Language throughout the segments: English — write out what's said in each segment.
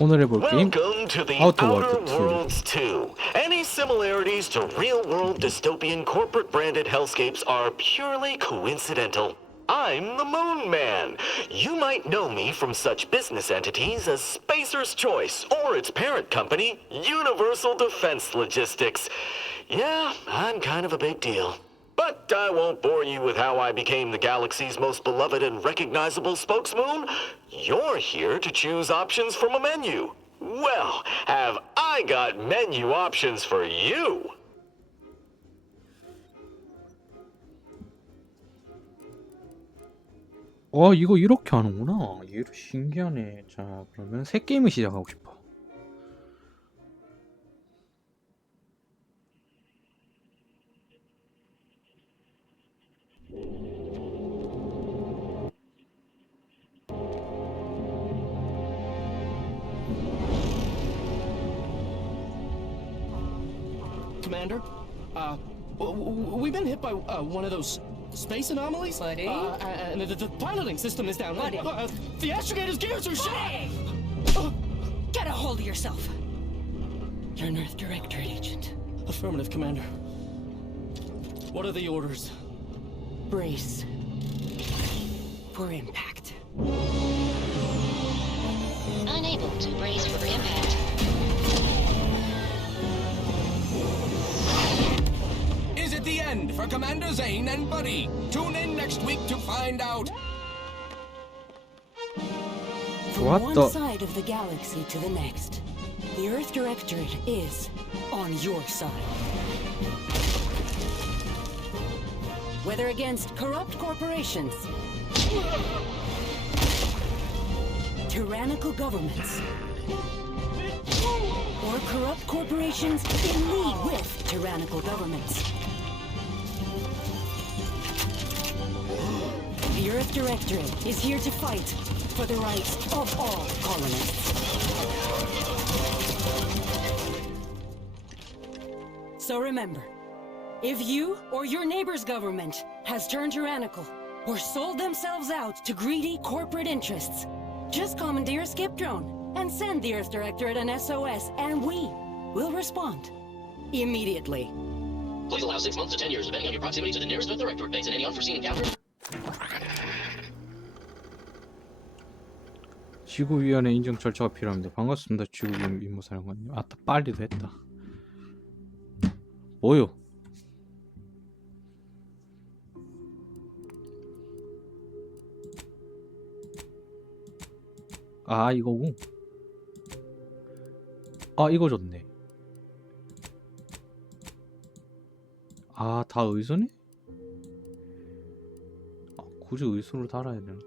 오늘 해볼 게임 Welcome to the Outer Outer Worlds 2. Worlds 2. Any similarities to real-world dystopian corporate-branded hellscapes are purely coincidental. I'm the Moon Man. You might know me from such business entities as Spacer's Choice or its parent company, Universal Defense Logistics. Yeah, I'm kind of a big deal. But I won't bore you with how I became the galaxy's most beloved and recognizable spokesmoon. You're here to choose options from a menu. Well, have I got menu options for you? 이거 이렇게 하는구나. 얘로 신기하네. 자, 그러면 새 게임을 시작하고 싶어. Commander, we've been hit by one of those space anomalies. Buddy? And the piloting system is down. Buddy? The astrogator's gears are shot. Hey! Get a hold of yourself. You're an Earth Directorate agent. Affirmative, Commander. What are the orders? Brace for impact. Unable to brace for impact. Is it the end for Commander Zane and Buddy? Tune in next week to find out. From What one the- side of the galaxy to the next, the Earth Directorate is on your side. Whether against corrupt corporations, tyrannical governments, or corrupt corporations in league with tyrannical governments, the Earth Directorate is here to fight for the rights of all colonists. So remember, if you or your neighbor's government has turned tyrannical or sold themselves out to greedy corporate interests, just commandeer a skip drone and send the Earth Directorate an SOS, and we will respond immediately. Please allow 6 months to 10 years, depending on your proximity to the nearest Earth Directorate base and any unforeseen encounter. 지구위원회 인증 절차가 필요합니다. 반갑습니다, 지구위원 임무사령관님. 아따, 빨리도 했다. 뭐요? 아, 이거고. 아, 이거 좋네. 아, 다 의소네? 아, 굳이 의소를 달아야 되나?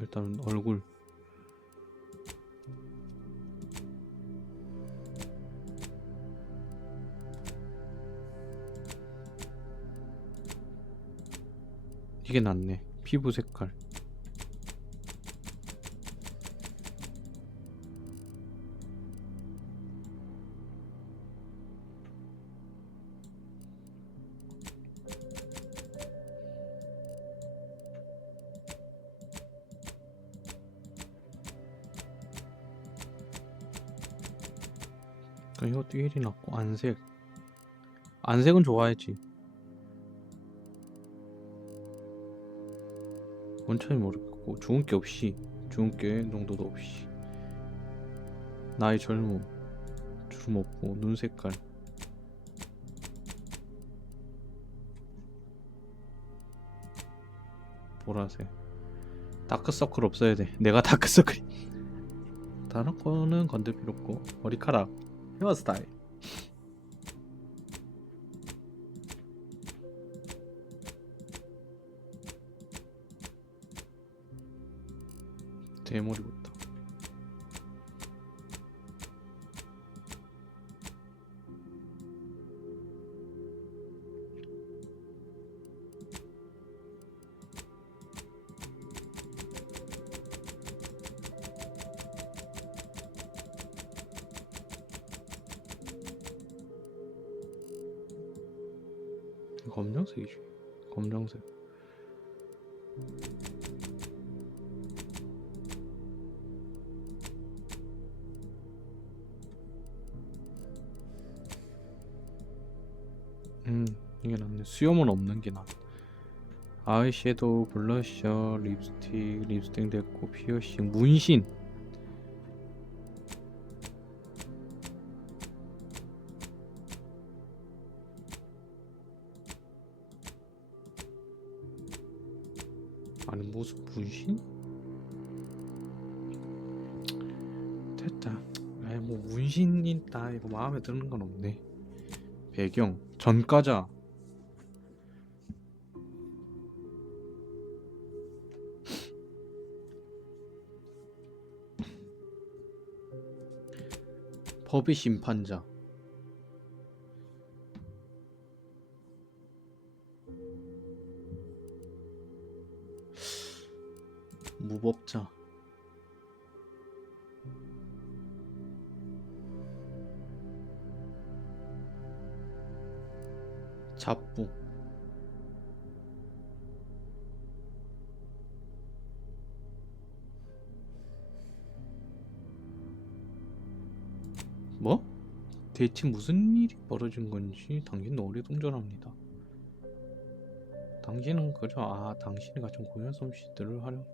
일단 얼굴. 이게 낫네. 피부 색깔. 이것도 1이 났고. 안색. 안색은 좋아했지. 원천이 모르겠고. 주근깨 없이. 주근깨 농도도 없이. 나이 젊음. 주름 없고. 눈 색깔. 보라색. 다크서클 없어야 돼. 내가 다크서클. 다른 거는 건들 필요 없고. 머리카락. 헤어스타일. 대머리부터. 검정색이지. 검정색. 이게 낫네. 수염은 없는 게 낫. 아이섀도우, 블러셔, 립스틱 됐고, 피어싱, 문신. 아니 무슨 문신? 됐다. 아이 뭐 문신 있다. 이거 마음에 드는 건 없네. 배경 전과자. 법의 심판자. 무법자. 잡부. 뭐? 대체 무슨 일이 벌어진 건지 당신도 어리둥절합니다. 당신은 그저 당신이 갖춘 고유한 솜씨들을 활용.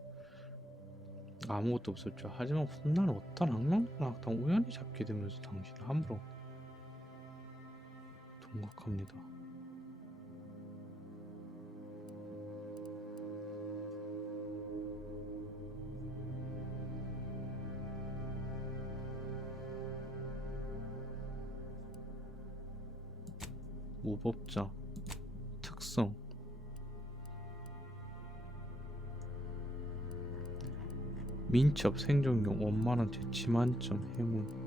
아무것도 없었죠. 하지만 훗날 어떤 악명나는 악당 우연히 잡게 되면서 당신은 함부로 동각합니다. 무법자. 특성. 민첩, 생존경, 원만한 재치 만점, 행운.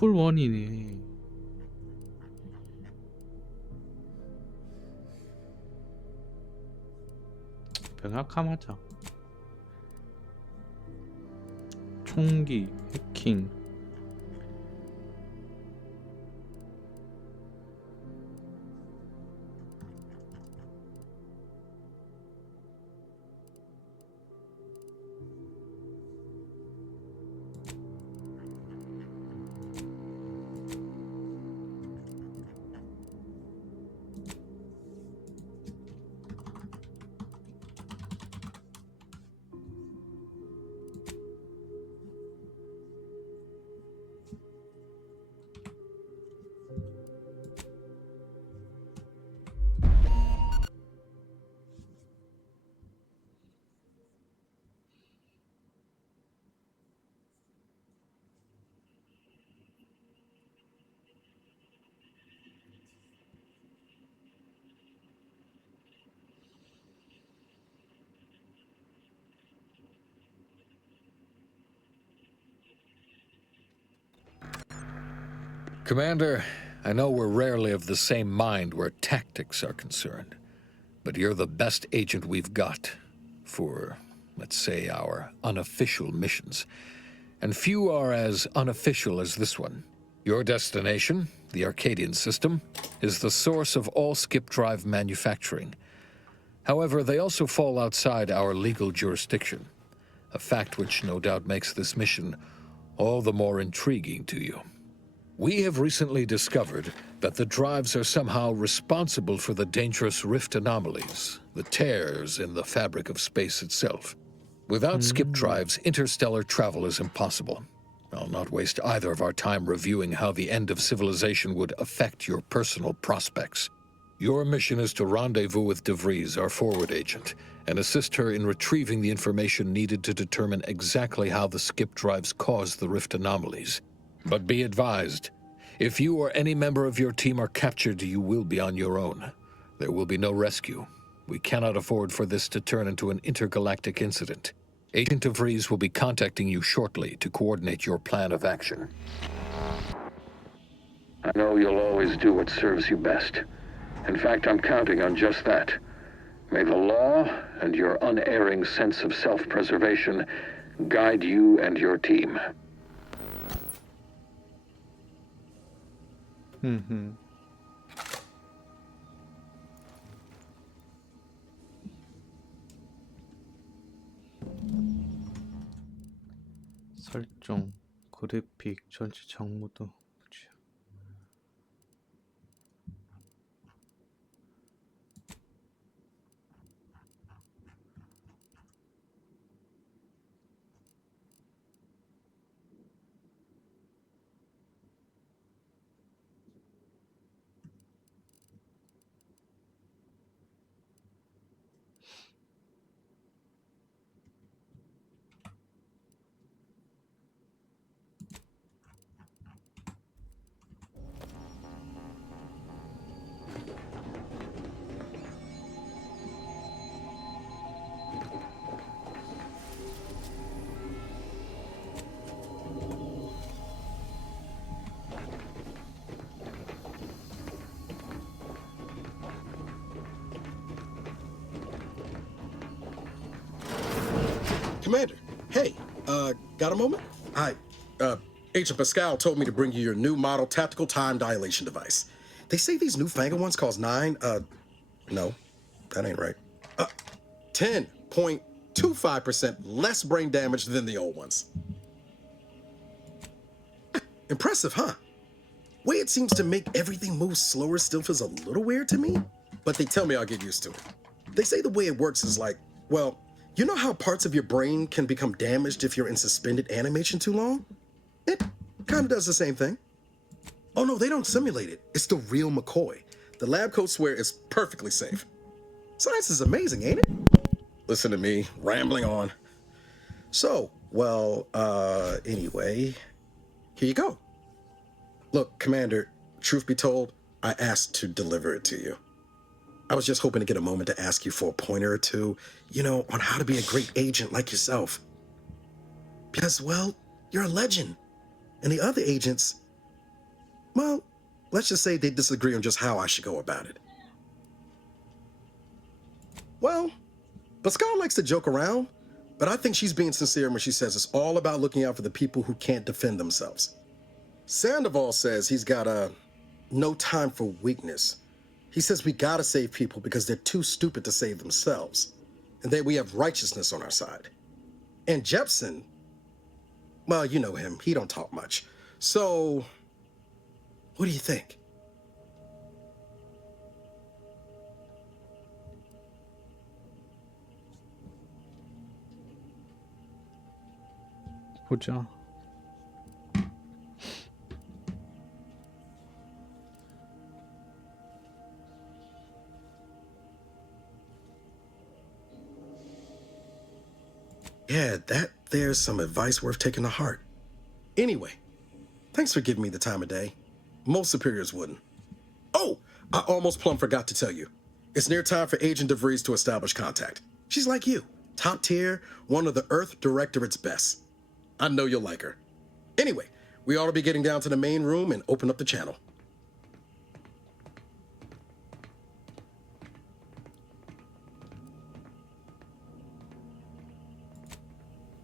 투뿔 원이네. 병약함하자. 총기, 해킹. Commander, I know we're rarely of the same mind where tactics are concerned, but you're the best agent we've got for, let's say, our unofficial missions. And few are as unofficial as this one. Your destination, the Arcadian system, is the source of all skip drive manufacturing. However, they also fall outside our legal jurisdiction, a fact which no doubt makes this mission all the more intriguing to you. We have recently discovered that the drives are somehow responsible for the dangerous rift anomalies, the tears in the fabric of space itself. Without skip drives, interstellar travel is impossible. I'll not waste either of our time reviewing how the end of civilization would affect your personal prospects. Your mission is to rendezvous with De Vries, our forward agent, and assist her in retrieving the information needed to determine exactly how the skip drives cause the rift anomalies. But be advised, if you or any member of your team are captured, you will be on your own. There will be no rescue. We cannot afford for this to turn into an intergalactic incident. Agent DeVries will be contacting you shortly to coordinate your plan of action. I know you'll always do what serves you best. In fact, I'm counting on just that. May the law and your unerring sense of self-preservation guide you and your team. 설정, 그래픽, 전체 장모드. Commander, hey, got a moment? Agent Pascal told me to bring you your new model tactical time dilation device. They say these newfangled ones cost no, that ain't right. 10.25% less brain damage than the old ones. Impressive, huh? Way it seems to make everything move slower still feels a little weird to me, but they tell me I'll get used to it. They say the way it works is like, well, you know how parts of your brain can become damaged if you're in suspended animation too long? It kind of does the same thing. Oh no, they don't simulate it. It's the real McCoy. The lab coats swear it's perfectly safe. Science is amazing, ain't it? Listen to me, rambling on. So, well, anyway, here you go. Look, Commander, truth be told, I asked to deliver it to you. I was just hoping to get a moment to ask you for a pointer or two, you know, on how to be a great agent like yourself. Because, well, you're a legend. And the other agents, well, let's just say they disagree on just how I should go about it. Well, Pascal likes to joke around, but I think she's being sincere when she says it's all about looking out for the people who can't defend themselves. Sandoval says he's got no time for weakness. He says we gotta save people because they're too stupid to save themselves, and that we have righteousness on our side. And Jepson, well, you know him, he don't talk much. So, what do you think? 보자. Yeah, there's some advice worth taking to heart. Anyway, thanks for giving me the time of day. Most superiors wouldn't. Oh, I almost plumb forgot to tell you. It's near time for Agent DeVries to establish contact. She's like you, top tier, one of the Earth Directorate's best. I know you'll like her. Anyway, we ought to be getting down to the main room and open up the channel.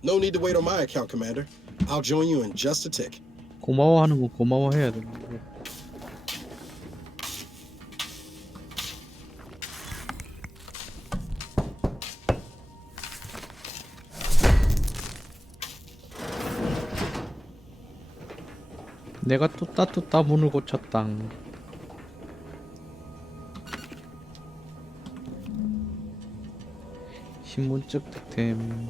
No need to wait on my account, Commander. I'll join you in just a tick. 고마워하는 건 고마워해야 되는 거. 내가 뚜따 문을 고쳤당. 신문적 득템.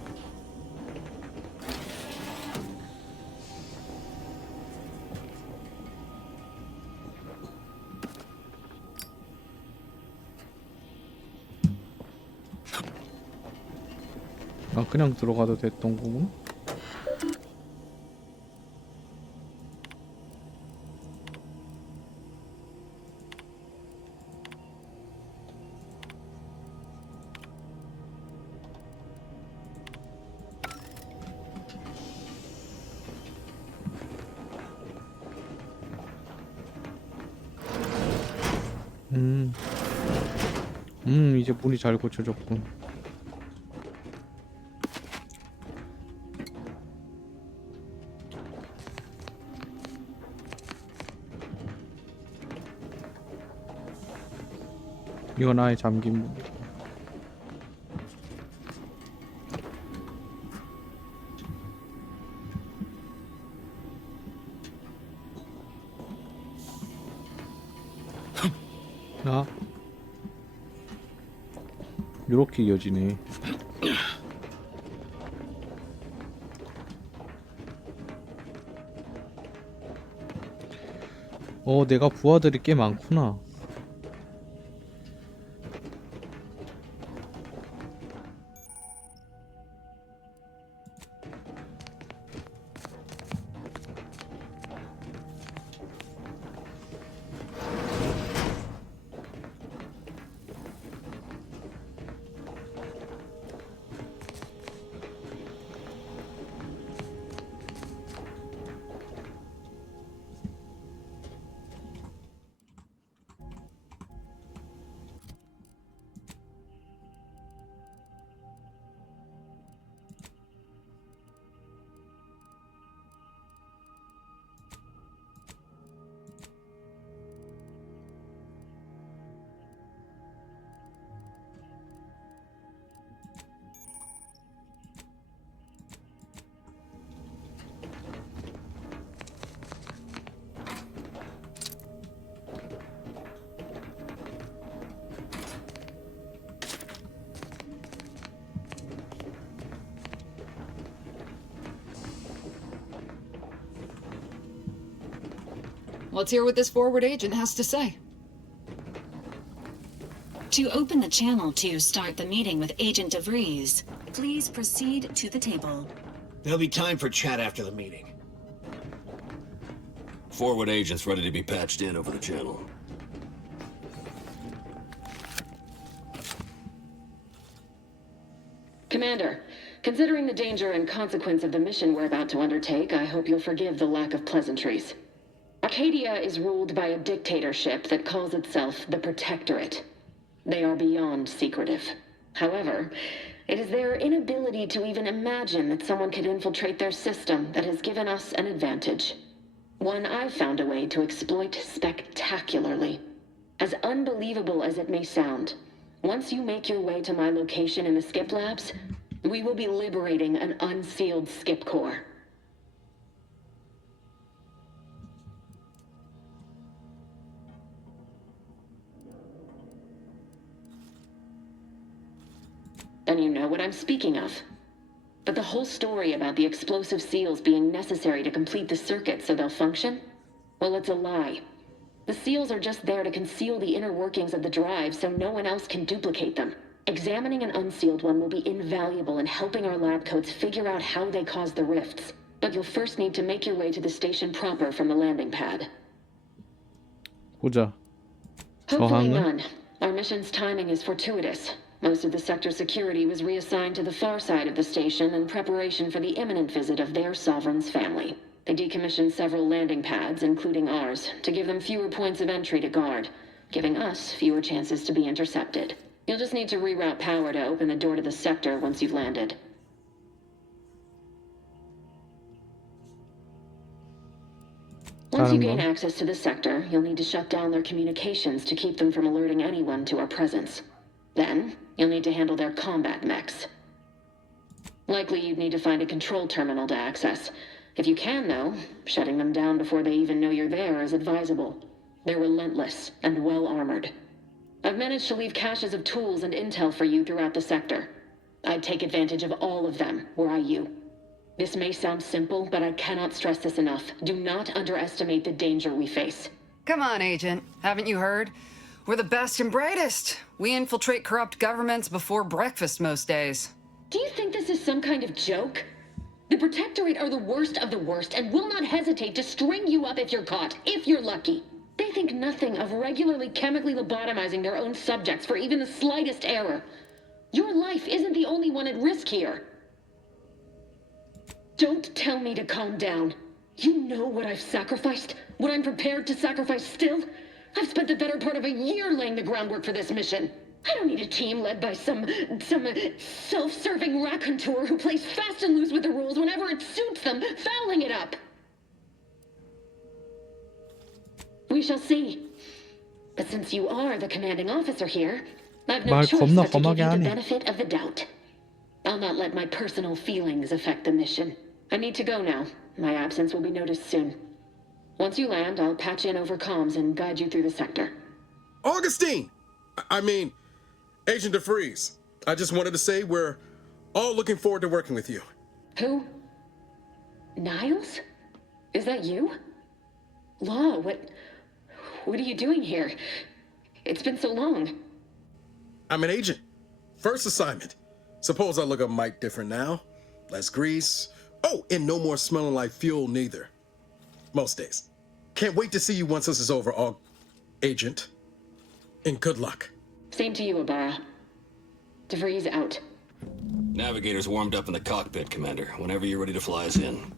아, 그냥 들어가도 됐던 거구나. 이제 문이 잘 고쳐졌군. 이건 아예 잠긴 문. 요렇게 이어지네. 내가 부하들이 꽤 많구나. Let's hear what this forward agent has to say. To open the channel to start the meeting with Agent DeVries, please proceed to the table. There'll be time for chat after the meeting. Forward agent's ready to be patched in over the channel. Commander, considering the danger and consequence of the mission we're about to undertake, I hope you'll forgive the lack of pleasantries. Arcadia is ruled by a dictatorship that calls itself the Protectorate. They are beyond secretive. However, it is their inability to even imagine that someone could infiltrate their system that has given us an advantage. One I've found a way to exploit spectacularly. As unbelievable as it may sound, once you make your way to my location in the Skip Labs, we will be liberating an unsealed Skip Core. Then you know what I'm speaking of. But the whole story about the explosive seals being necessary to complete the circuit so they'll function? Well, it's a lie. The seals are just there to conceal the inner workings of the drive so no one else can duplicate them. Examining an unsealed one will be invaluable in helping our lab coats figure out how they cause the rifts. But you'll first need to make your way to the station proper from the landing pad. 보자. Hopefully 저항은? none. Our mission's timing is fortuitous. Most of the sector's security was reassigned to the far side of the station in preparation for the imminent visit of their sovereign's family. They decommissioned several landing pads, including ours, to give them fewer points of entry to guard, giving us fewer chances to be intercepted. You'll just need to reroute power to open the door to the sector once you've landed. Once you gain access to the sector, you'll need to shut down their communications to keep them from alerting anyone to our presence. Then, you'll need to handle their combat mechs. Likely you'd need to find a control terminal to access. If you can, though, shutting them down before they even know you're there is advisable. They're relentless and well-armored. I've managed to leave caches of tools and intel for you throughout the sector. I'd take advantage of all of them, were I you. This may sound simple, but I cannot stress this enough. Do not underestimate the danger we face. Come on, Agent. Haven't you heard? We're the best and brightest. We infiltrate corrupt governments before breakfast most days. Do you think this is some kind of joke? The Protectorate are the worst of the worst and will not hesitate to string you up if you're caught, if you're lucky. They think nothing of regularly chemically lobotomizing their own subjects for even the slightest error. Your life isn't the only one at risk here. Don't tell me to calm down. You know what I've sacrificed, what I'm prepared to sacrifice still. I've spent the better part of a year laying the groundwork for this mission. I don't need a team led by some self-serving raconteur who plays fast and loose with the rules whenever it suits them, fouling it up. We shall see. But since you are the commanding officer here, I've no 말 choice 겁나 but to give 험하게 you the 하네. benefit of the doubt. I'll not let my personal feelings affect the mission. I need to go now. My absence will be noticed soon. Once you land, I'll patch in over comms and guide you through the sector. Augustine! I mean, Agent DeFreeze. I just wanted to say we're all looking forward to working with you. Who? Niles? Is that you? Law, what are you doing here? It's been so long. I'm an agent. First assignment. Suppose I look a mite different now. Less grease. Oh, and no more smelling like fuel neither. Most days. Can't wait to see you once this is over, Agent. And good luck. Same to you, Abara. DeVries out. Navigator's warmed up in the cockpit, Commander. Whenever you're ready to fly us in.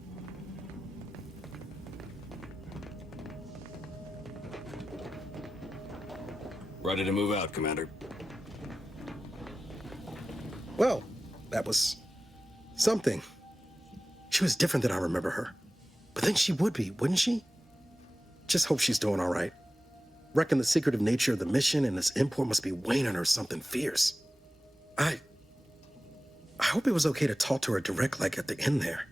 Ready to move out, Commander. Well, that was something. She was different than I remember her. But then she would be, wouldn't she? Just hope she's doing all right. Reckon the secretive nature of the mission and this import must be weighing on her something fierce. I hope it was okay to talk to her direct like at the end there.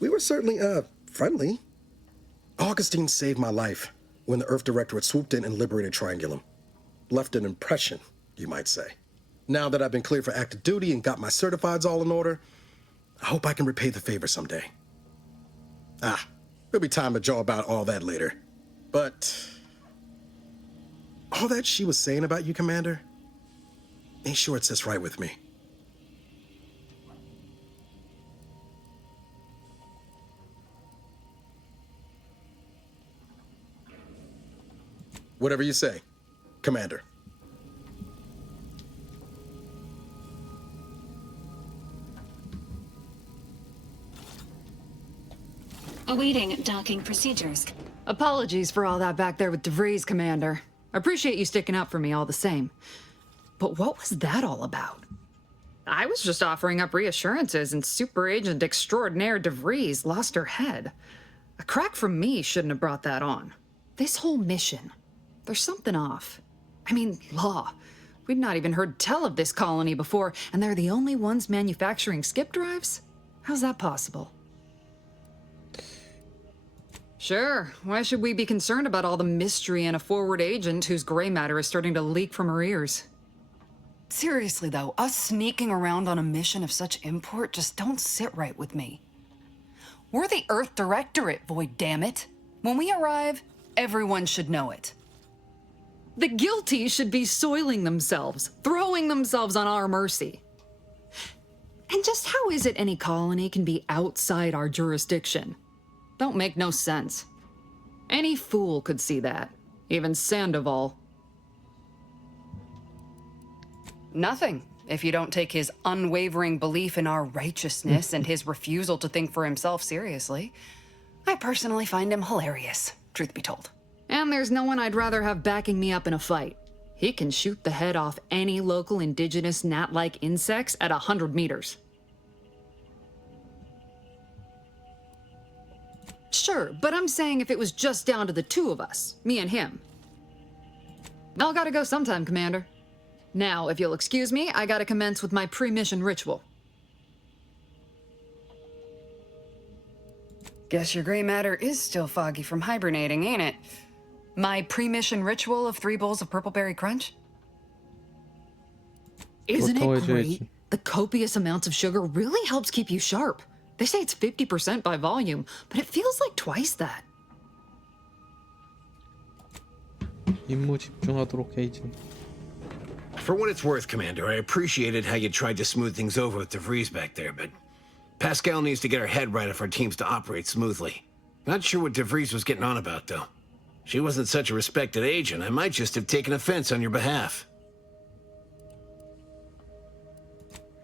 We were certainly, friendly. Augustine saved my life when the Earth Directorate swooped in and liberated Triangulum. Left an impression, you might say. Now that I've been cleared for active duty and got my certifieds all in order, I hope I can repay the favor someday. There'll be time to jaw about all that later. But all that she was saying about you, Commander, ain't sure it sits right with me. Whatever you say, Commander. Awaiting docking procedures. Apologies for all that back there with DeVries, Commander. I appreciate you sticking up for me all the same. But what was that all about? I was just offering up reassurances and Super Agent Extraordinaire DeVries lost her head. A crack from me shouldn't have brought that on. This whole mission, there's something off. I mean, Law. We'd not even heard tell of this colony before, and they're the only ones manufacturing skip drives? How's that possible? Sure, why should we be concerned about all the mystery in a forward agent whose gray matter is starting to leak from her ears? Seriously though, us sneaking around on a mission of such import just don't sit right with me. We're the Earth Directorate, Void, damn it. When we arrive, everyone should know it. The guilty should be soiling themselves, throwing themselves on our mercy. And just how is it any colony can be outside our jurisdiction? Don't make no sense. Any fool could see that, even Sandoval. Nothing, if you don't take his unwavering belief in our righteousness and his refusal to think for himself seriously. I personally find him hilarious, truth be told. And there's no one I'd rather have backing me up in a fight. He can shoot the head off any local indigenous gnat-like insects at 100 meters. Sure, but I'm saying if it was just down to the two of us, me and him. I'll gotta go sometime, Commander. Now, if you'll excuse me, I gotta commence with my pre-mission ritual. Guess your gray matter is still foggy from hibernating, ain't it? My pre-mission ritual of 3 bowls of purple berry crunch? Isn't it great? The copious amounts of sugar really helps keep you sharp. They say it's 50% by volume, but it feels like twice that. 임무 집중하도록 해야지. For what it's worth, Commander, I appreciated how you tried to smooth things over with DeVries back there, but Pascal needs to get her head right if our team's to operate smoothly. Not sure what DeVries was getting on about, though. She wasn't such a respected agent. I might just have taken offense on your behalf.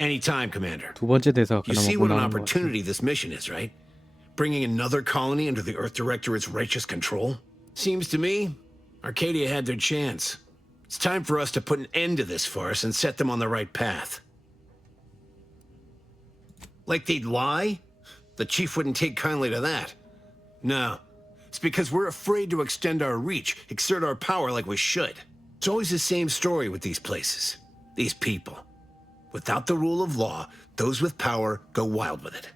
Anytime, Commander. 두 번째 대사가 You 그나마 see what an 무난한 것 같아. opportunity this mission is, right? Bringing another colony under the Earth Directorate's righteous control? Seems to me, Arcadia had their chance. It's time for us to put an end to this farce and set them on the right path. Like they'd lie? The Chief wouldn't take kindly to that. No. It's because we're afraid to extend our reach, exert our power like we should. It's always the same story with these places, these people. Without the rule of law, those with power go wild with it.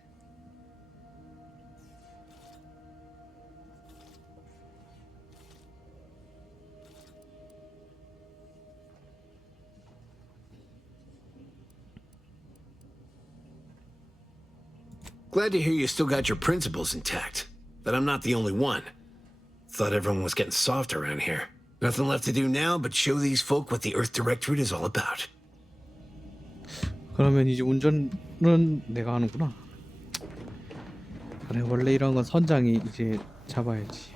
Glad to hear you still got your principles intact. That I'm not the only one. Thought everyone was getting soft around here. Nothing left to do now but show these folk what the Earth Directorate is all about. 그러면 이제 운전은 내가 하는구나. 그래, 원래 이런 건 선장이 이제 잡아야지.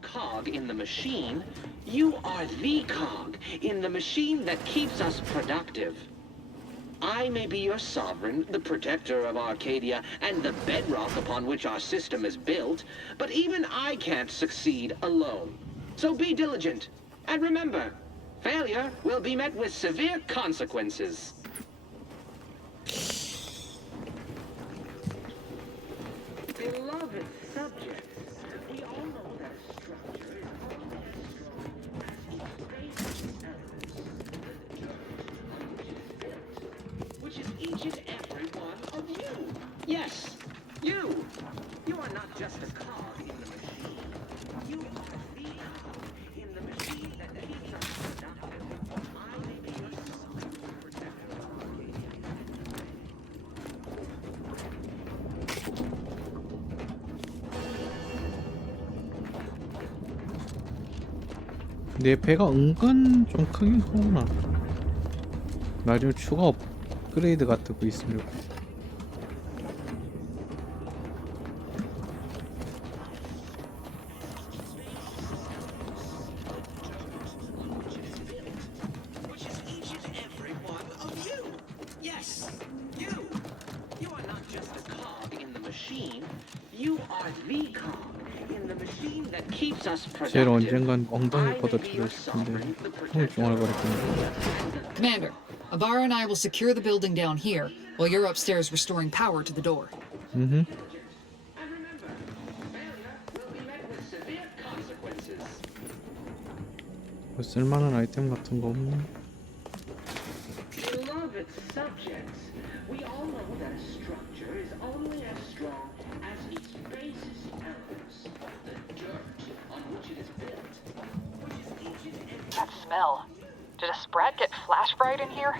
Cog in the machine, you are the cog in the machine that keeps us productive. I may be your sovereign, the protector of Arcadia, and the bedrock upon which our system is built, but even I can't succeed alone. So be diligent, and remember, failure will be met with severe consequences. Beloved subjects, we all know that a structure is only as strong as its basic elements, the dirt on which it is built, which is each and every one of you. Yes, you. You are not just a cog in the machine. You are the cog in the machine that keeps us productive. I may be your son, protector of Arcadia. 내 배가 은근 좀 크긴 하구나. 나중에 추가 업그레이드가 뜨고 있으려고. 제일 언젠간 엉덩이 뻗어치고 싶은데 형이 중얼거렸군요. Commander, Abara and I will secure the building down here while you're upstairs restoring power to the door. 뭐 쓸만한 아이템 같은 거 없나? Beloved subjects, we all know that a structure is only as strong as its basis elements, smell. Did a sprat get flash fried in here?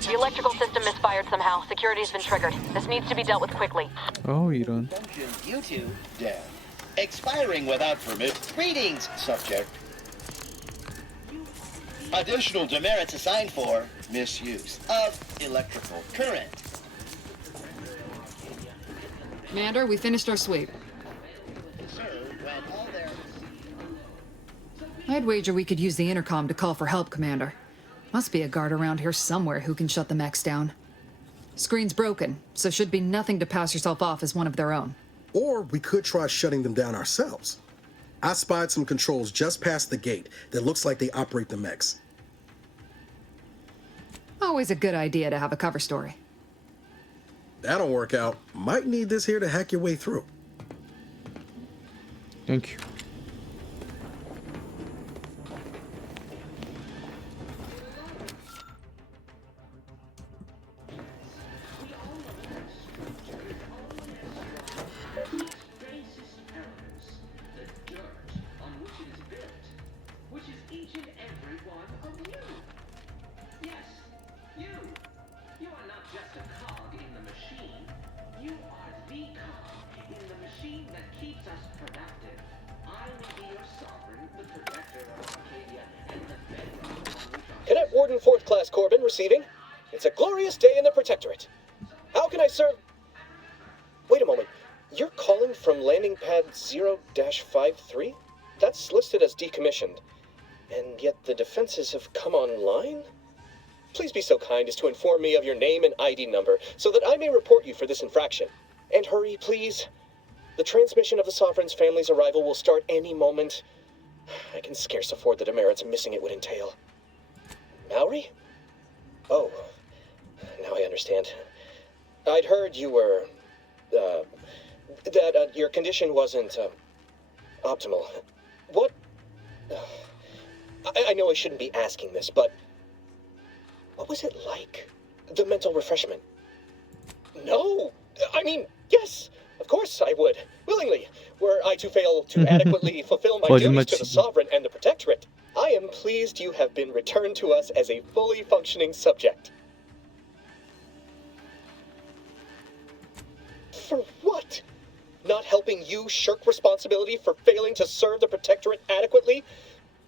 The electrical system misfired somehow. Security's been triggered. This needs to be dealt with quickly. Oh, 이런. You two, dead. Expiring without permit. Greetings, subject. Additional demerits assigned for misuse of electrical current. Commander, we finished our sweep. Sir, when all their... I'd wager we could use the intercom to call for help, Commander. Must be a guard around here somewhere who can shut the mechs down. Screen's broken, so should be nothing to pass yourself off as one of their own. Or we could try shutting them down ourselves. I spied some controls just past the gate that looks like they operate the mechs. Always a good idea to have a cover story. That'll work out. Might need this here to hack your way through. Thank you. Cadet Warden 4th Class Corbin receiving. It's a glorious day in the Protectorate. How can I serve? Wait a moment. You're calling from landing pad 0-53? That's listed as decommissioned. And yet the defenses have come online? Please be so kind as to inform me of your name and ID number so that I may report you for this infraction. And hurry, please. The transmission of the Sovereign's family's arrival will start any moment. I can scarce afford the demerits missing it would entail. Maori? Oh, now I understand. I'd heard you were, that your condition wasn't, optimal. What? I know I shouldn't be asking this, but what was it like? The mental refreshment? No! I mean, yes! Of course I would. Willingly. Were I to fail to adequately fulfill my duties to the Sovereign and the Protectorate, I am pleased you have been returned to us as a fully functioning subject. For what? Not helping you shirk responsibility for failing to serve the Protectorate adequately?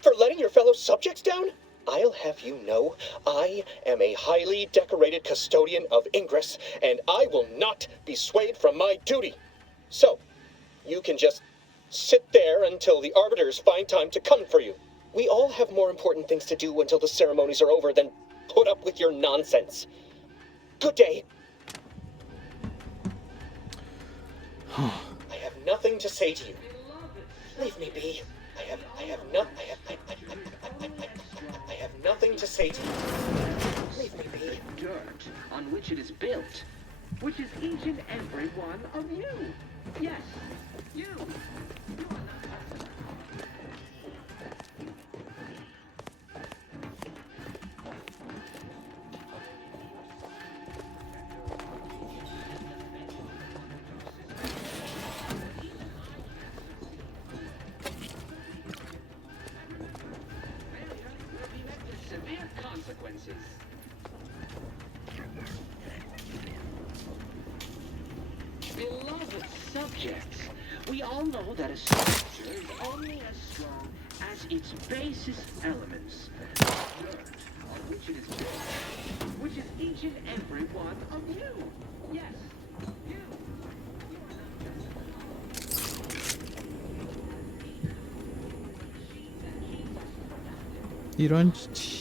For letting your fellow subjects down? I'll have you know, I am a highly decorated custodian of Ingress, and I will not be swayed from my duty. So, you can just sit there until the Arbiters find time to come for you. We all have more important things to do until the ceremonies are over than put up with your nonsense. Good day. I have nothing to say to you. Leave me be. I have nothing to say to you. Leave me be. Dirt on which it is built, which is each and every one of you. Yes, you. Beloved subjects, we all know that a structure is only as strong as its basest elements. Dirt on which it is built, which is each and every one of you. Yes, you. 이런 지치.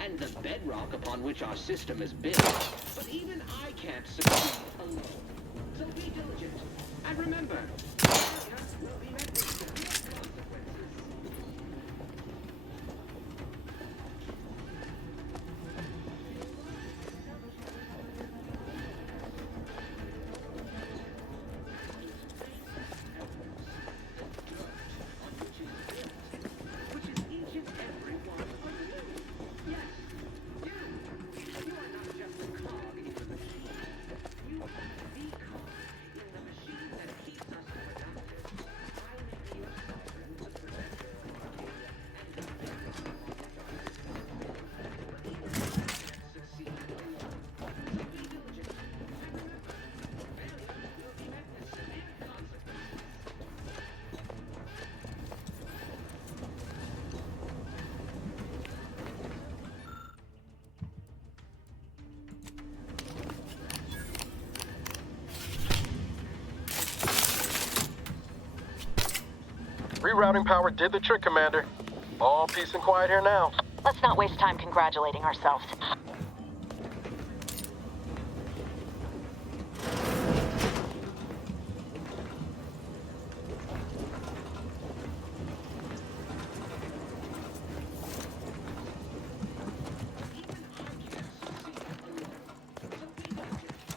And the bedrock upon which our system is built. But even I can't succeed alone. So be diligent. And remember, Rerouting power did the trick, Commander. All peace and quiet here now. Let's not waste time congratulating ourselves.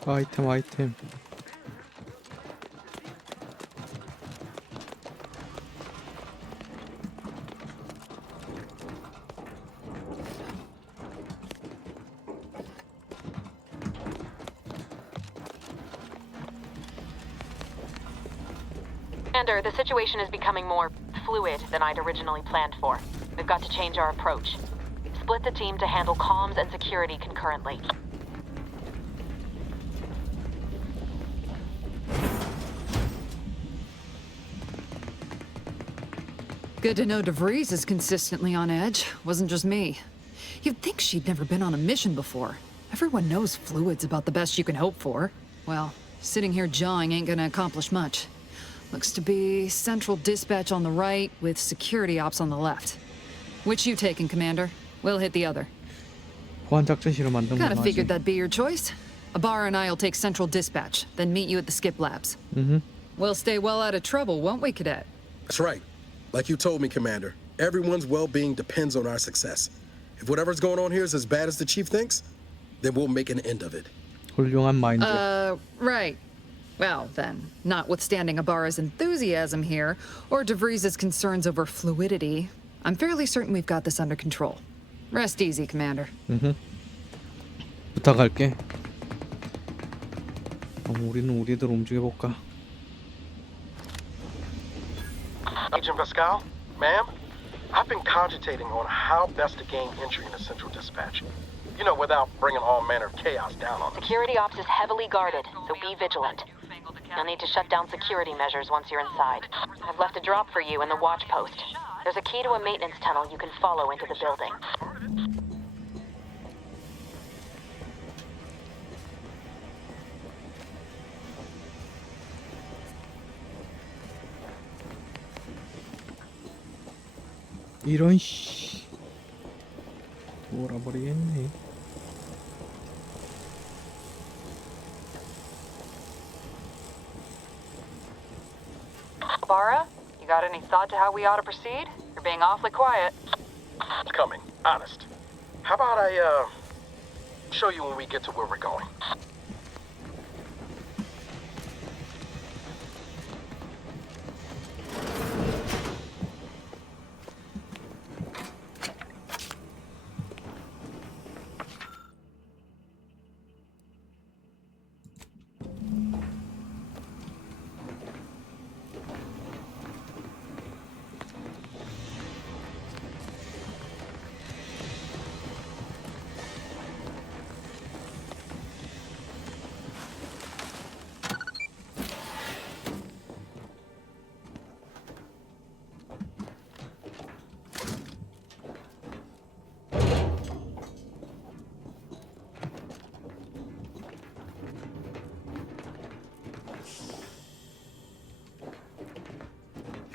아이템. Commander, the situation is becoming more fluid than I'd originally planned for. We've got to change our approach. Split the team to handle comms and security concurrently. Good to know DeVries is consistently on edge. Wasn't just me. You'd think she'd never been on a mission before. Everyone knows fluid's about the best you can hope for. Well, sitting here jawing ain't gonna accomplish much. Looks to be central dispatch on the right with security ops on the left. Which you taking, Commander? We'll hit the other. 보안 작전실을 만든 Kinda 거지. figured that'd be your choice. Ibarra and I'll take central dispatch, then meet you at the skip labs. We'll stay well out of trouble, won't we, Cadet? That's right. Like you told me, Commander, everyone's well-being depends on our success. If whatever's going on here is as bad as the Chief thinks, then we'll make an end of it. 훌륭한 마인드. Right. Well, then, notwithstanding Ibarra's enthusiasm here, or DeVries' concerns over fluidity, I'm fairly certain we've got this under control. Rest easy, Commander. 부탁할게. 우리는 우리대로 움직여볼까? Agent Pascal, ma'am, I've been cogitating on how best to gain entry into Central Dispatch. You know, without bringing all manner of chaos down on us. Security ops is heavily guarded, so be vigilant. You'll need to shut down security measures once you're inside. I've left a drop for you in the watch post. There's a key to a maintenance tunnel you can follow into the building. 이런 씨. 돌아버리겠네. Ibarra, you got any thought to how we ought to proceed? You're being awfully quiet. It's coming, honest. How about I, show you when we get to where we're going?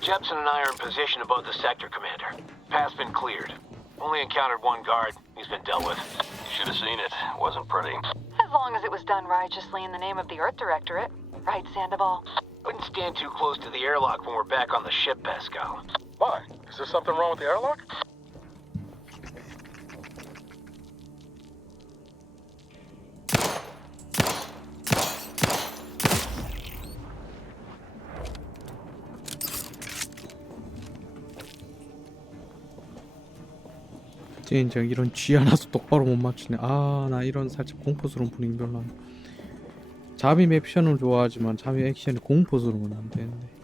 Jepson and I are in position above the sector, Commander. Path's been cleared. Only encountered one guard. He's been dealt with. You should have seen it. Wasn't pretty. As long as it was done righteously in the name of the Earth Directorate. Right, Sandoval? Wouldn't stand too close to the airlock when we're back on the ship, Pascal. Why? Is there something wrong with the airlock? 진짜 이런 쥐 하나도 똑바로 못 맞추네. 아, 나 이런 살짝 공포스러운 분위기 별로 안. 자비 액션을 좋아하지만 자비 액션이 공포스러운 건 안 되는데.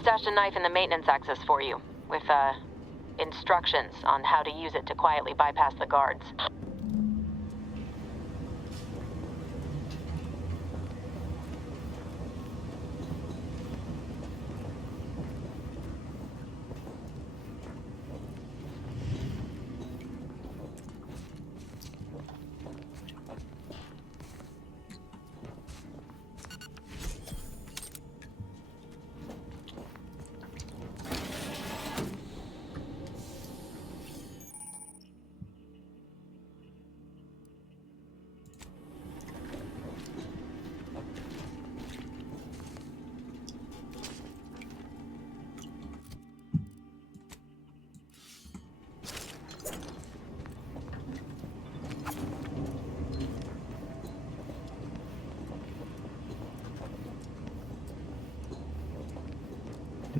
stashed a knife in the maintenance access for you, with, instructions on how to use it to quietly bypass the guards.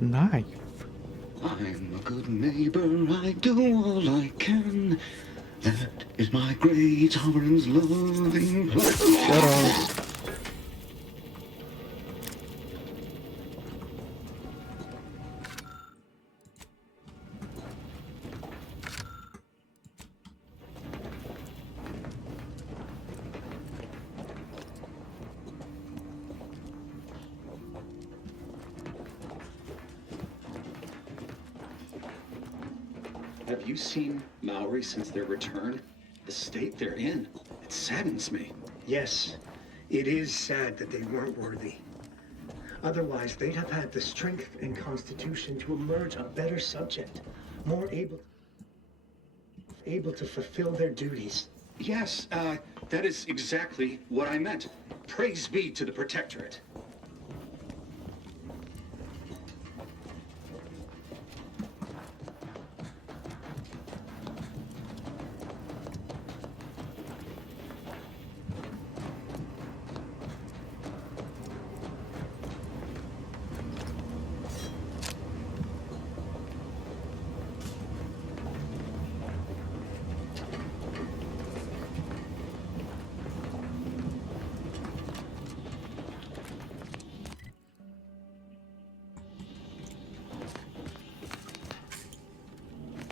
Knife. I'm a good neighbor, I do all I can. That is my great sovereign's loving place. Shut up. Have you seen Maori since their return? The state they're in, it saddens me. Yes, it is sad that they weren't worthy. Otherwise, they'd have had the strength and constitution to emerge a better subject, more able to fulfill their duties. Yes, that is exactly what I meant. Praise be to the Protectorate.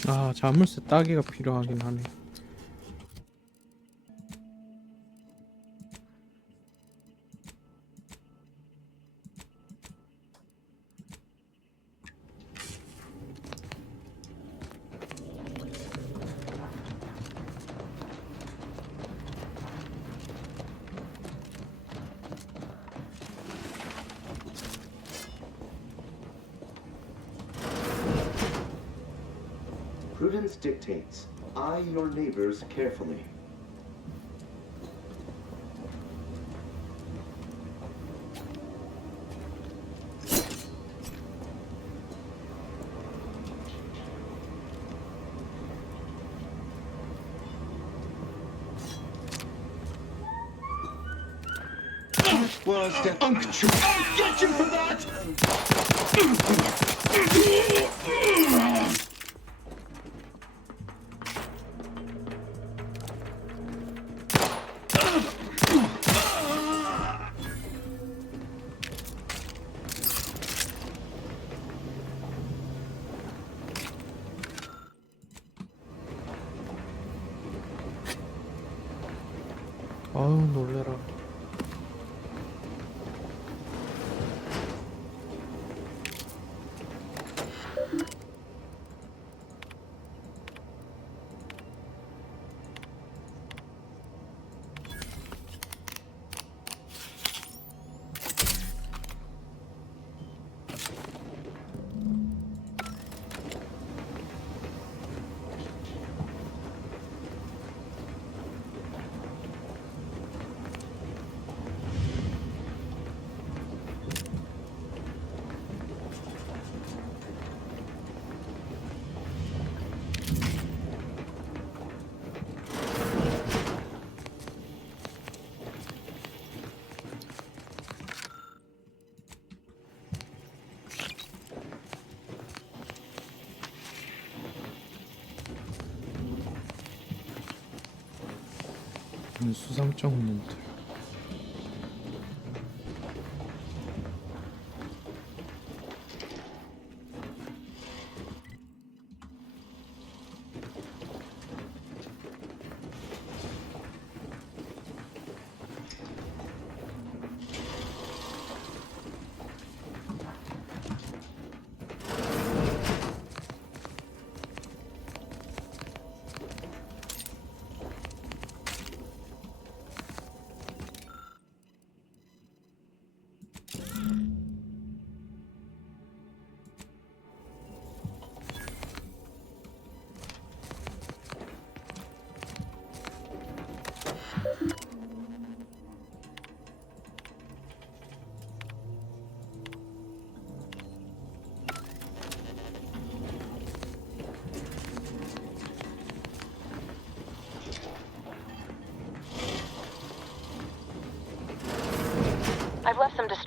아, 자물쇠 따기가 필요하긴 하네. Prudence dictates, eye your neighbors carefully. That was the unctuous. I'll get you for that! 아유, 놀래라. 수상쩍 놈들.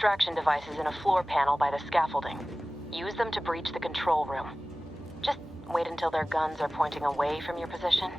extraction devices in a floor panel by the scaffolding. Use them to breach the control room. Just wait until their guns are pointing away from your position.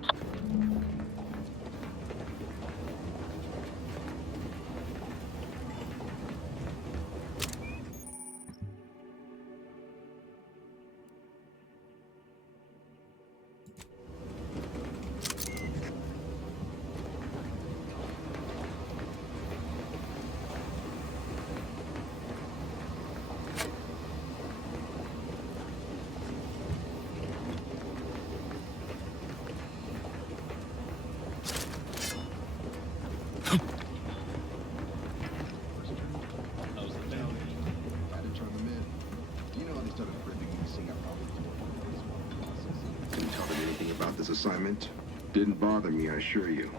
Assignment didn't bother me, I assure you,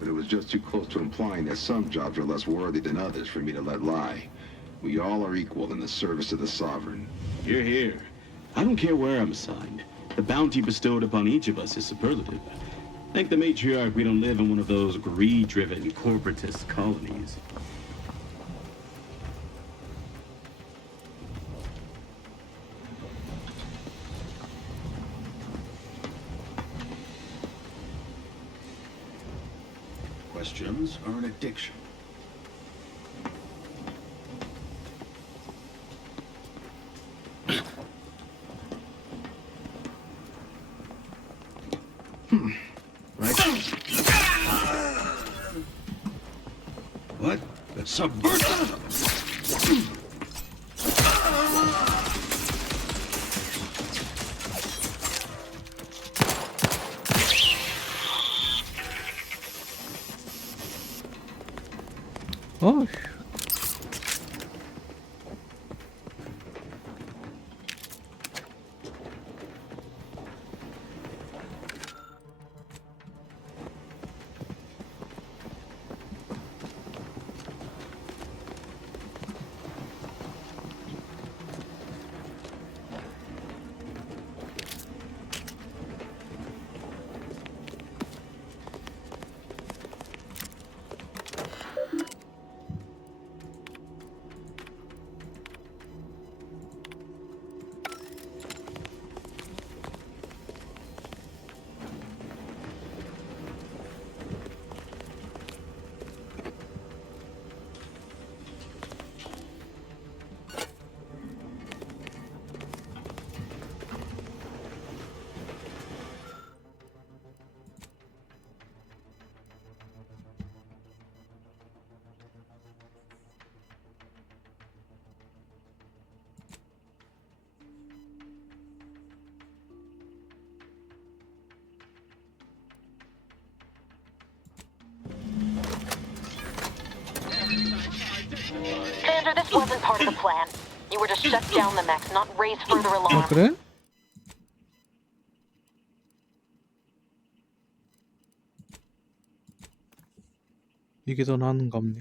but it was just too close to implying that some jobs are less worthy than others for me to let lie. We all are equal in the service of the sovereign. Hear, hear. I don't care where I'm assigned. The bounty bestowed upon each of us is superlative. Thank the matriarch we don't live in one of those greed-driven corporatist colonies. Questions are an addiction. What? That's subversive. Oh. Commander, this wasn't part of the plan. You were to shut down the mechs, not raise further alarm. 아, 그래? 이게 더 나은가 보네.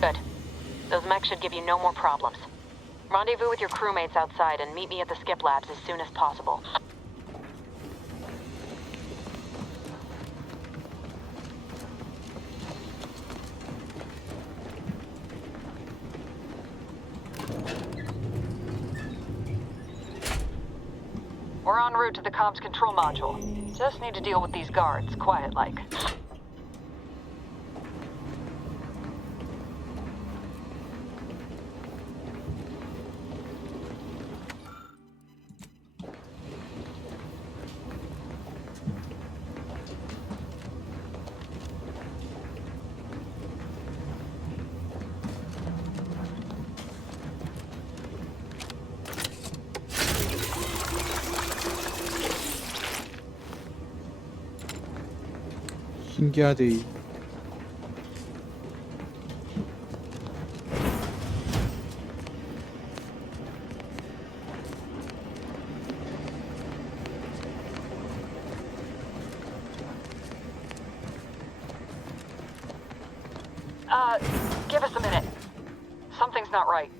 Good. Those mechs should give you no more problems. Rendezvous with your crewmates outside and meet me at the skip labs as soon as possible. We're en route to the comms control module. Just need to deal with these guards, quiet-like. 신기하대. Give us a minute. Something's not right.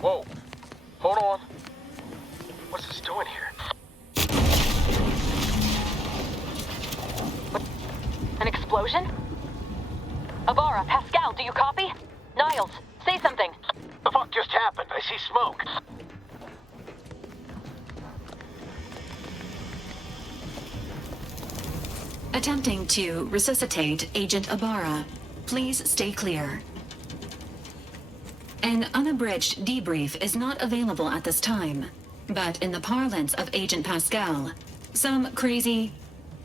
Whoa. Hold on. What's this doing here? An explosion? Avara, Pascal, do you copy? Niles, say something. The fuck just happened? I see smoke. Attempting to resuscitate Agent Ibarra. Please stay clear. An unabridged debrief is not available at this time, but in the parlance of Agent Pascal, some crazy,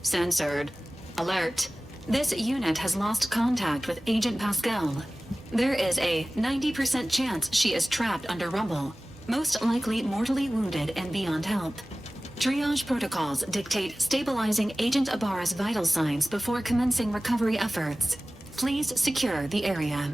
censored, alert. This unit has lost contact with Agent Pascal. There is a 90% chance she is trapped under rubble, most likely mortally wounded and beyond help. Triage protocols dictate stabilizing Agent Ibarra's vital signs before commencing recovery efforts. Please secure the area.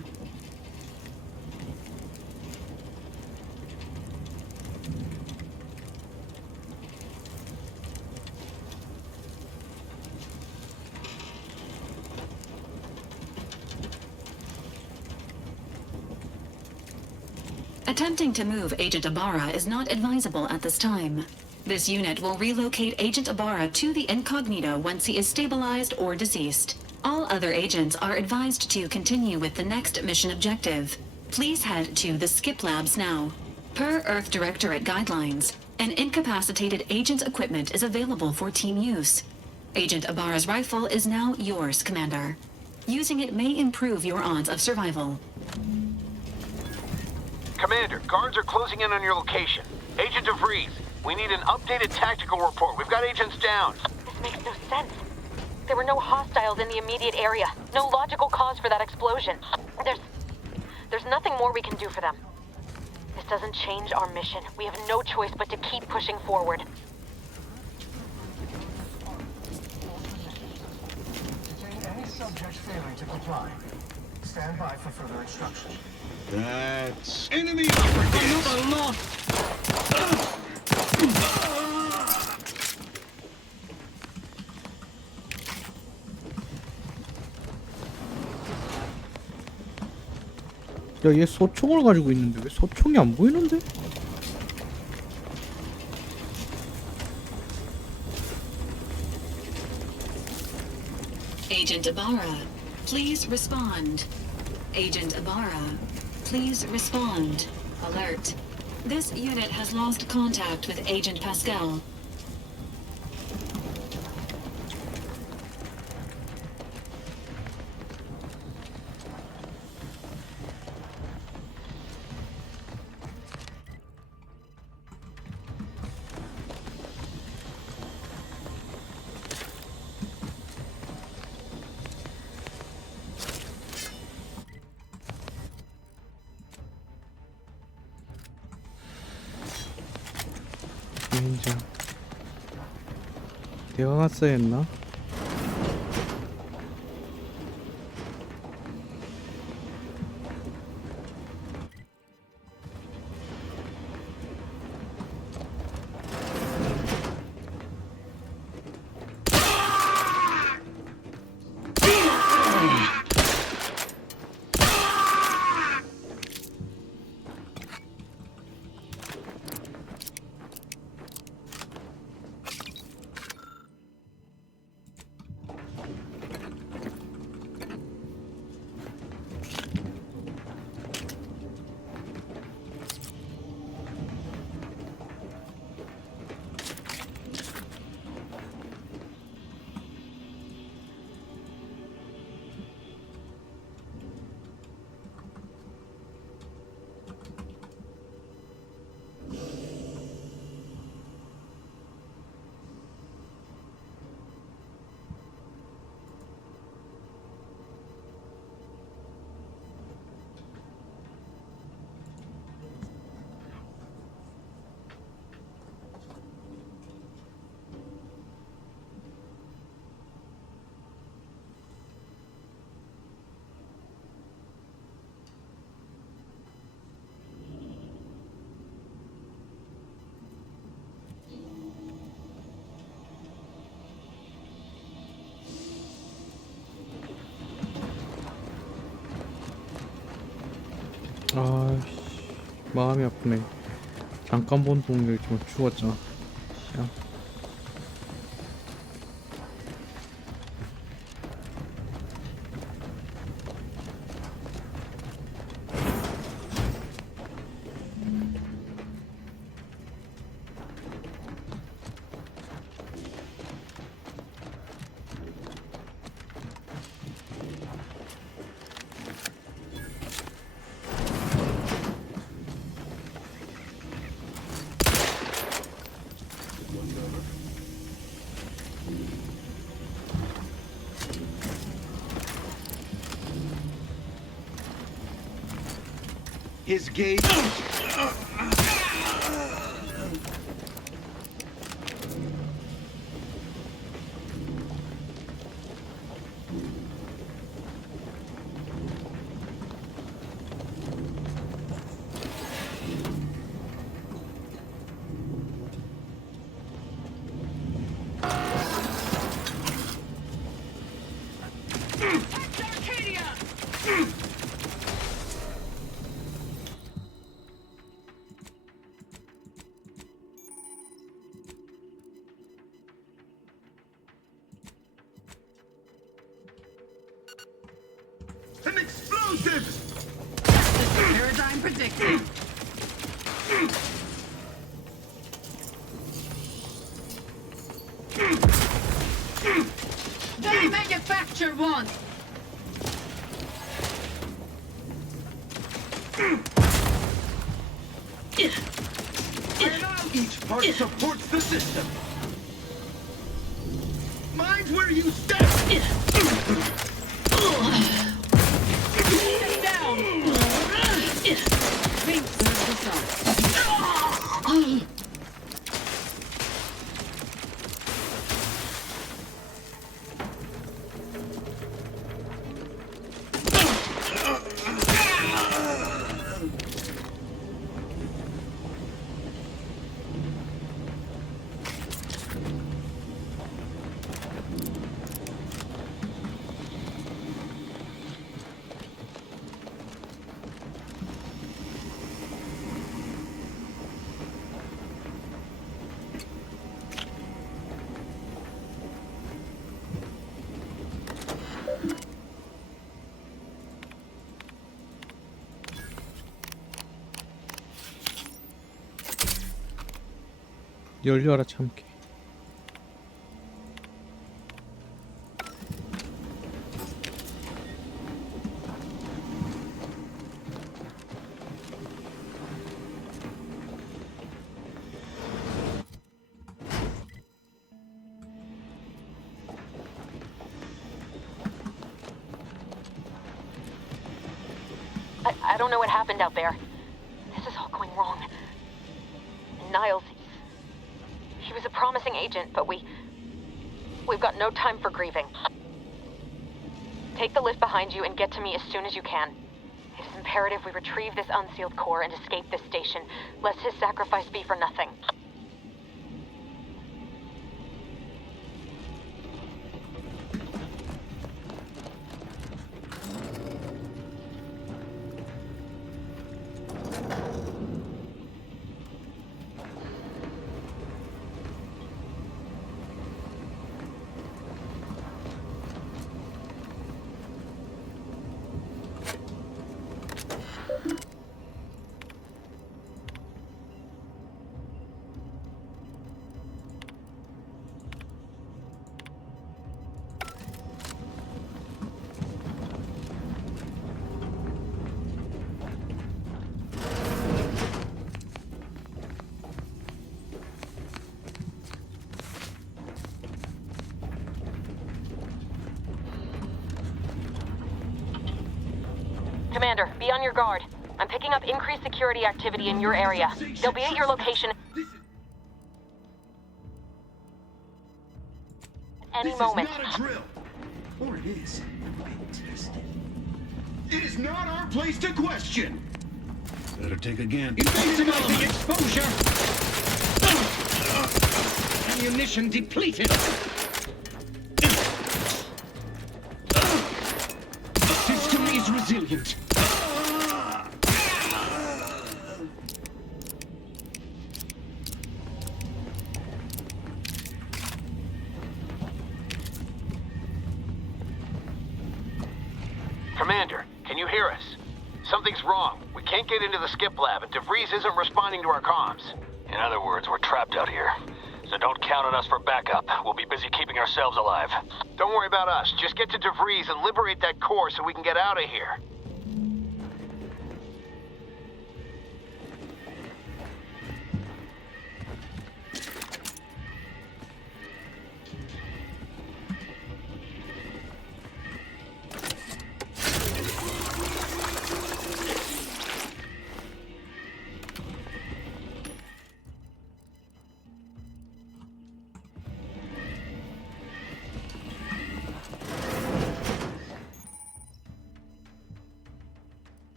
Attempting to move Agent Ibarra is not advisable at this time. This unit will relocate Agent Ibarra to the incognito once he is stabilized or deceased. All other agents are advised to continue with the next mission objective. Please head to the Skip Labs now. Per Earth Directorate guidelines, an incapacitated agent's equipment is available for team use. Agent Ibarra's rifle is now yours, Commander. Using it may improve your odds of survival. Commander, guards are closing in on your location. Agent DeVries, we need an updated tactical report. We've got agents down. This makes no sense. There were no hostiles in the immediate area. No logical cause for that explosion. There's nothing more we can do for them. This doesn't change our mission. We have no choice but to keep pushing forward. Detain any subject failing to comply. Stand by for further instruction. That's enemy operatives! Another lot! 야, 얘 소총을 가지고 있는데 왜 소총이 안 보이는데? Agent Ibarra, please respond. Agent Ibarra, please respond. Alert. This unit has lost contact with Agent Pascal. 인정. 내가 갔어야 했나? 마음이 아프네. 잠깐 본 동료였지만 죽었잖아. 야. His gaze. An explosive! Just the paradigm predicted. They manufacture one! Each part supports the system. Mind where you stand! Stay down! Think serves the sun. 열려라 참깨. I don't know what happened out there. This is all going wrong. Niles, he was a promising agent, but we've got no time for grieving. Take the lift behind you and get to me as soon as you can. It is imperative we retrieve this unsealed core and escape this station, lest his sacrifice be for nothing. Commander, be on your guard. I'm picking up increased security activity in your area. They'll be at your location any moment. This is not a drill. Or it is. Been tested. It is not our place to question. Better take again. Maximizing exposure. Ammunition depleted. The system is resilient. Commander, can you hear us? Something's wrong. We can't get into the skip lab, and DeVries isn't responding to our comms. In other words, we're trapped out here. So don't count on us for backup. We'll be busy keeping ourselves alive. Don't worry about us. Just get to DeVries and liberate that core so we can get out of here.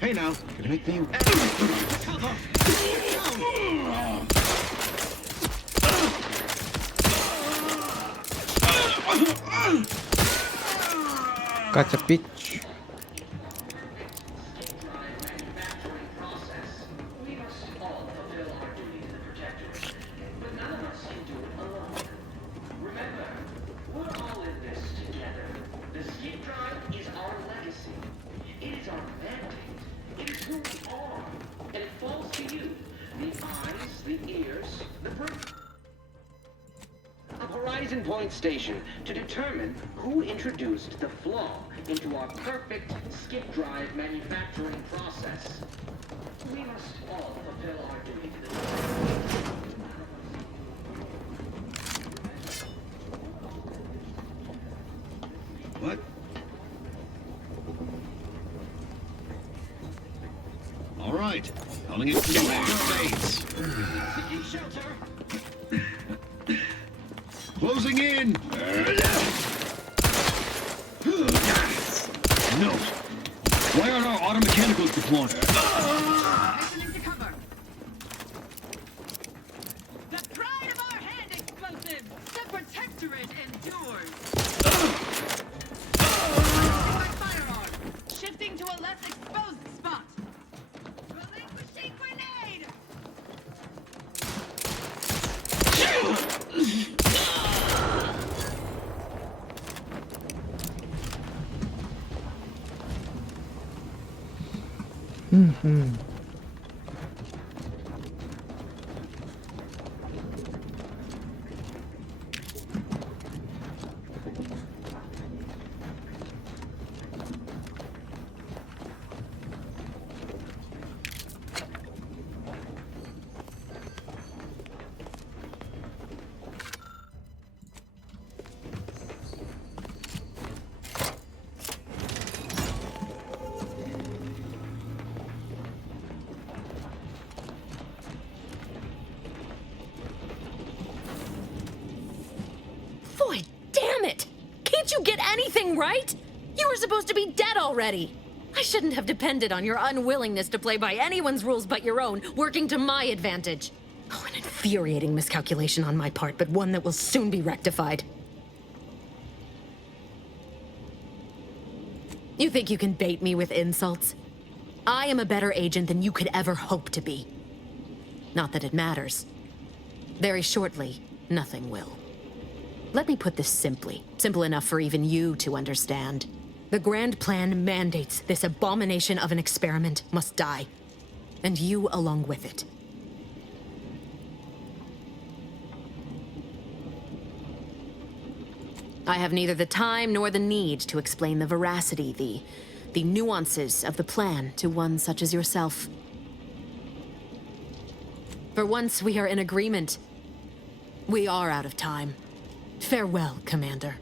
Hey now, can you make me... Gotcha, bitch. Horizon Point Station to determine who introduced the flaw into our perfect skip drive manufacturing process. We must all fulfill our duty to the What? All right, calling it base. Seeking shelter. Closing in! No! Why aren't our automechanicals deployed? Listening to cover. The pride of our hand explosive! The protectorate endures! My firearm! Shifting to a less exposed spot! Relinquishing grenade! Boy, damn it! Can't you get anything right? You were supposed to be dead already. I shouldn't have depended on your unwillingness to play by anyone's rules but your own, working to my advantage. Oh, an infuriating miscalculation on my part, but one that will soon be rectified. You think you can bait me with insults? I am a better agent than you could ever hope to be. Not that it matters. Very shortly, nothing will. Let me put this simply, simple enough for even you to understand. The grand plan mandates this abomination of an experiment must die, and you along with it. I have neither the time nor the need to explain the veracity, the nuances of the plan to one such as yourself. For once we are in agreement, we are out of time. Farewell, Commander.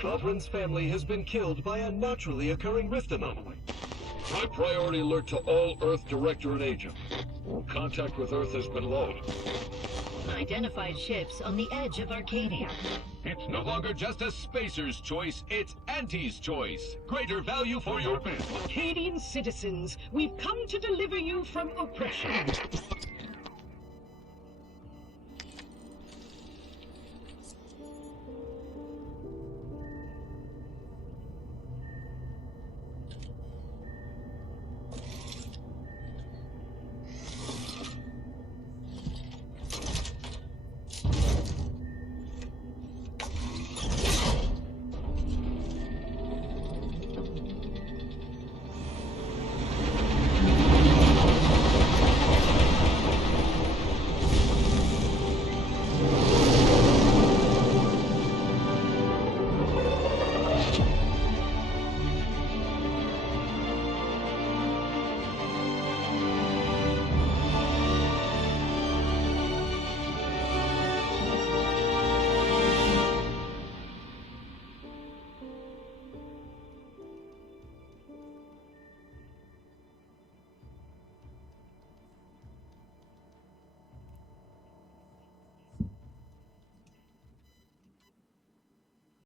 Sovereign's family has been killed by a naturally occurring rift anomaly. High priority alert to all Earth Directorate agents. Contact with Earth has been low. Identified ships on the edge of Arcadia. It's no longer just a spacer's choice, it's Auntie's choice. Greater value for your bid. Arcadian citizens, we've come to deliver you from oppression.